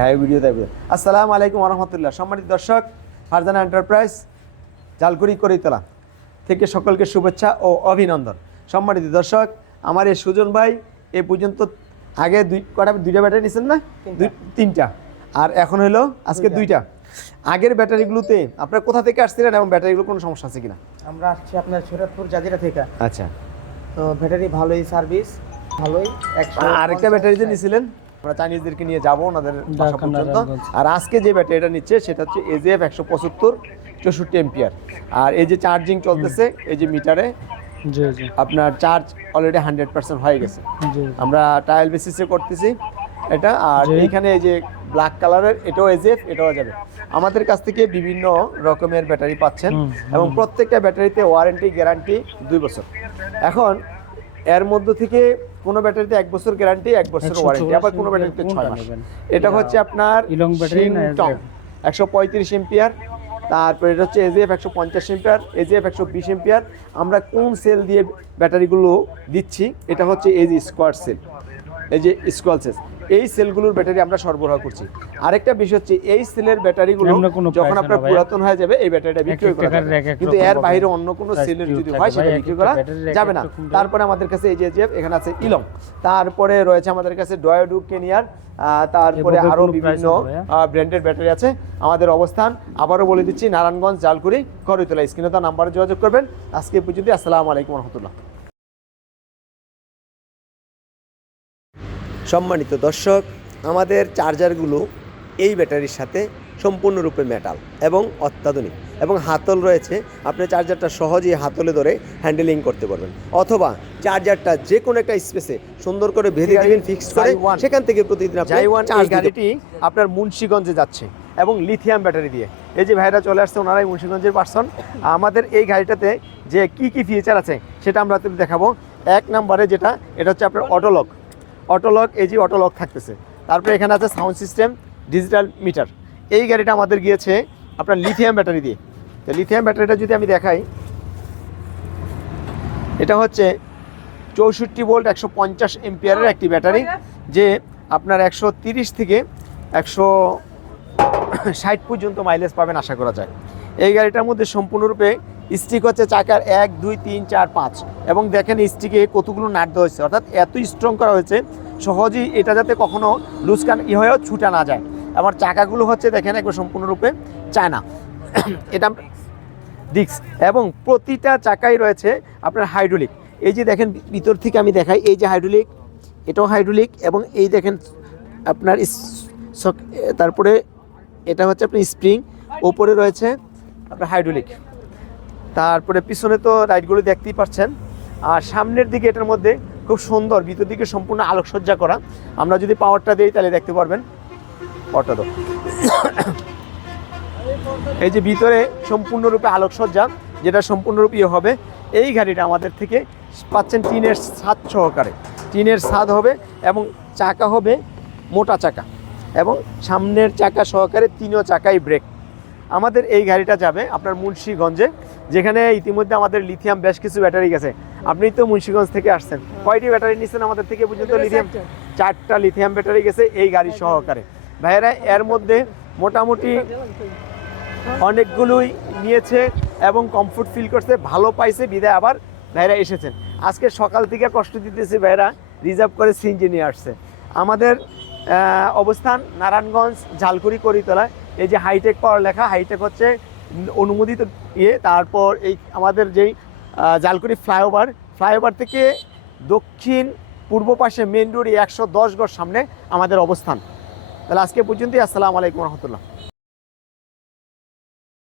হ্যাঁ ভিডিও দেবে। আসসালামু আলাইকুম ওয়া রাহমাতুল্লাহ। সম্মানিত দর্শক, ফারজানা এন্টারপ্রাইজ জালকুড়ি করিতলা থেকে সকলকে শুভেচ্ছা ও অভিনন্দন। সম্মানিত দর্শক, আমার এই সুজন ভাই এ পর্যন্ত আগে দুইটা ব্যাটারি নিয়েছেন না? তিনটা, আর এখন হলো আজকে দুইটা। আগের ব্যাটারিগুলোতে আপনারা কোথা থেকে আসছিলেন এবং ব্যাটারিগুলো কোনো সমস্যা আছে কিনা? আমরা আসছি আপনার শরীয়তপুর জাজিরা থেকে। আচ্ছা, তো ব্যাটারি ভালোই, সার্ভিস ভালোই। আরেকটা ব্যাটারি যে নিয়েছিলেন, আমরা চাইনিজদেরকে নিয়ে যাবো ওনাদের বাসা পর্যন্ত। আর আজকে যে ব্যাটারিটা নিচ্ছে সেটা হচ্ছে AJF 175 64 এম্পিয়ার। আর এই যে চার্জিং চলতেছে, এই যে মিটারে আপনার চার্জ অলরেডি 100% হয়ে গেছে। আমরা ট্রায়াল বেসিসে করতেছি এটা। আর এখানে এই যে ব্ল্যাক কালারের, এটাও AJF, এটাও যাবে। আমাদের কাছ থেকে বিভিন্ন রকমের ব্যাটারি পাচ্ছেন এবং প্রত্যেকটা ব্যাটারিতে ওয়ারেন্টি গ্যারান্টি 2 বছর। এখন এর মধ্য থেকে কোনো ব্যাটারিতে 1 বছর গ্যারান্টি, 1 বছর ওয়ারেন্টি, আবার কোনো ব্যাটারিতে 6 মাস। এটা হচ্ছে আপনার শিংটং 135 এম্পিয়ার। তারপরে এটা হচ্ছে AJF 150 এম্পিয়ার, AJF 120 এম্পিয়ার। আমরা কোন সেল দিয়ে ব্যাটারিগুলো দিচ্ছি, এটা হচ্ছে এই যে স্কোয়ার সেল, এই যে স্কোয়ার সেল, এই সেলগুলোর ব্যাটারি আমরা সরবরাহ করছি। আরেকটা বিষয় হচ্ছে এই সেলের ব্যাটারিগুলো যখন আপনার পুরাতন হয়ে যাবে এই ব্যাটারিটা বিক্রি করা যাবে, কিন্তু এর বাইরে অন্য কোনো সেলের যদি হয় সেটা বিক্রি করা যাবে না। তারপরে আমাদের কাছে এই যে এখানে আছে ইলং, তারপরে রয়েছে আমাদের কাছে ডয়েডু, কেনিয়ার, তারপরে আরো বিভিন্ন ব্র্যান্ডের ব্যাটারি আছে। আমাদের অবস্থান আবারও বলে দিচ্ছি, নারায়ণগঞ্জ জালকুড়ি করিতলা। স্ক্রিনে তার নাম্বারে যোগাযোগ করবেন। আজকে পর্যন্ত আসসালামু আলাইকুম ওয়া রাহমাতুল্লাহ। সম্মানিত দর্শক, আমাদের চার্জারগুলো এই ব্যাটারির সাথে সম্পূর্ণরূপে মেটাল এবং অত্যাধুনিক, এবং হাতল রয়েছে। আপনি চার্জারটা সহজেই হাতলে ধরে হ্যান্ডেলিং করতে পারবেন, অথবা চার্জারটা যে কোনো একটা স্পেসে সুন্দর করে বেঁধে দিবেন ফিক্সড করে, সেখান থেকে প্রতিদিন আপনি চার্জ। গাড়িটি আপনার মুন্সিগঞ্জে যাচ্ছে এবং লিথিয়াম ব্যাটারি দিয়ে। এই যে ভাইরা চলে আসছে, ওনারাই মুন্সিগঞ্জের পার্সন। আমাদের এই গাড়িটাতে যে কি কি ফিচার আছে সেটা আমরা দেখাবো। 1 নম্বরে যেটা, এটা হচ্ছে আপনার অটোলক, এই যে অটোলক থাকতেছে। তারপরে এখানে আছে সাউন্ড সিস্টেম, ডিজিটাল মিটার। এই গাড়িটা আমাদের গিয়েছে আপনার লিথিয়াম ব্যাটারি দিয়ে। তো লিথিয়াম ব্যাটারিটা যদি আমি দেখাই, এটা হচ্ছে 64 ভোল্ট 150 এম্পিয়ারের একটি ব্যাটারি, যে আপনার 130 থেকে 160 পর্যন্ত মাইলেজ পাবেন আশা করা যায়। এই গাড়িটার মধ্যে সম্পূর্ণরূপে স্টিক হচ্ছে চাকার 1 2 3 4 5, এবং দেখেন স্টিকে কতগুলো নাট দেওয়া হয়েছে, অর্থাৎ এত স্ট্রং করা হয়েছে সহজেই এটা যাতে কখনো লুজকান হয়েও ছুটা না যায়। আমার চাকাগুলো হচ্ছে দেখেন একবার সম্পূর্ণরূপে চায়না, এটা ডিস্ক, এবং প্রতিটা চাকাই রয়েছে আপনার হাইড্রোলিক। এই যে দেখেন ভিতর থেকে আমি দেখাই, এই যে হাইড্রোলিক, এটাও হাইড্রোলিক, এবং এই দেখেন আপনার তারপরে এটা হচ্ছে আপনি স্প্রিং, ওপরে রয়েছে আপনার হাইড্রোলিক। তারপরে পিছনে তো লাইটগুলো দেখতেই পাচ্ছেন। আর সামনের দিকে এটার মধ্যে খুব সুন্দর, ভিতর দিকে সম্পূর্ণ আলোকসজ্জা করা। আমরা যদি পাওয়ারটা দিই তাহলে দেখতে পারবেন, পাওয়ারটা দাও। এই যে ভিতরে সম্পূর্ণরূপে আলোকসজ্জা, যেটা সম্পূর্ণরূপে হবে। এই গাড়িটা আমাদের থেকে পাচ্ছেন টিনের ছাদ সহকারে, টিনের ছাদ হবে, এবং চাকা হবে মোটা চাকা, এবং সামনের চাকা সহকারে 3 চাকাই ব্রেক। আমাদের এই গাড়িটা যাবে আপনার মুন্সিগঞ্জে, যেখানে ইতিমধ্যে আমাদের লিথিয়াম বেশ কিছু ব্যাটারি গেছে। আপনি তো মুন্সিগঞ্জ থেকে আসছেন, কয়টি ব্যাটারি নিচ্ছেন আমাদের থেকে পর্যন্ত? লিথিয়াম 4টা লিথিয়াম ব্যাটারি গেছে এই গাড়ি সহকারে। ভাইয়েরা এর মধ্যে মোটামুটি অনেকগুলোই নিয়েছে এবং কমফোর্ট ফিল করছে, ভালো পাইছে, বিদায় আবার ভাইরা এসেছেন। আজকে সকাল থেকে কষ্ট দিতেছে, ভাইরা রিজার্ভ করে সিএনজি নিয়ে আসছে। আমাদের অবস্থান নারায়ণগঞ্জ জালকুড়ি করিতলা। এই যে হাইটেক পাওয়ার লেখা, হাইটেক হচ্ছে অনুমোদিত তারপর এই আমাদের যেই জালকুড়ি ফ্লাইওভার থেকে দক্ষিণ পূর্ব পাশে মেন রোড 110 গজ সামনে আমাদের অবস্থান। তাহলে আজকে পর্যন্তই। আসসালামু আলাইকুম রহমতুল্লাহ।